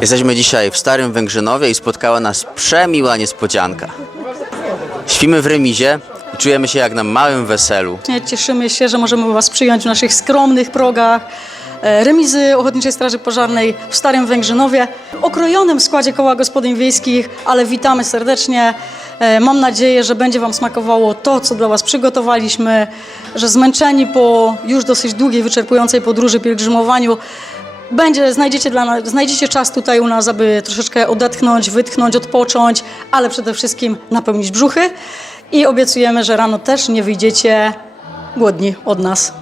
Jesteśmy dzisiaj w Starym Węgrzynowie i spotkała nas przemiła niespodzianka. Śpimy w remizie i czujemy się jak na małym weselu. Cieszymy się, że możemy Was przyjąć w naszych skromnych progach remizy Ochotniczej Straży Pożarnej w Starym Węgrzynowie, w okrojonym składzie Koła Gospodyń Wiejskich, ale witamy serdecznie. Mam nadzieję, że będzie Wam smakowało to, co dla Was przygotowaliśmy, że zmęczeni po już dosyć długiej, wyczerpującej podróży, pielgrzymowaniu, znajdziecie czas tutaj u nas, aby troszeczkę odetchnąć, wytchnąć, odpocząć, ale przede wszystkim napełnić brzuchy i obiecujemy, że rano też nie wyjdziecie głodni od nas.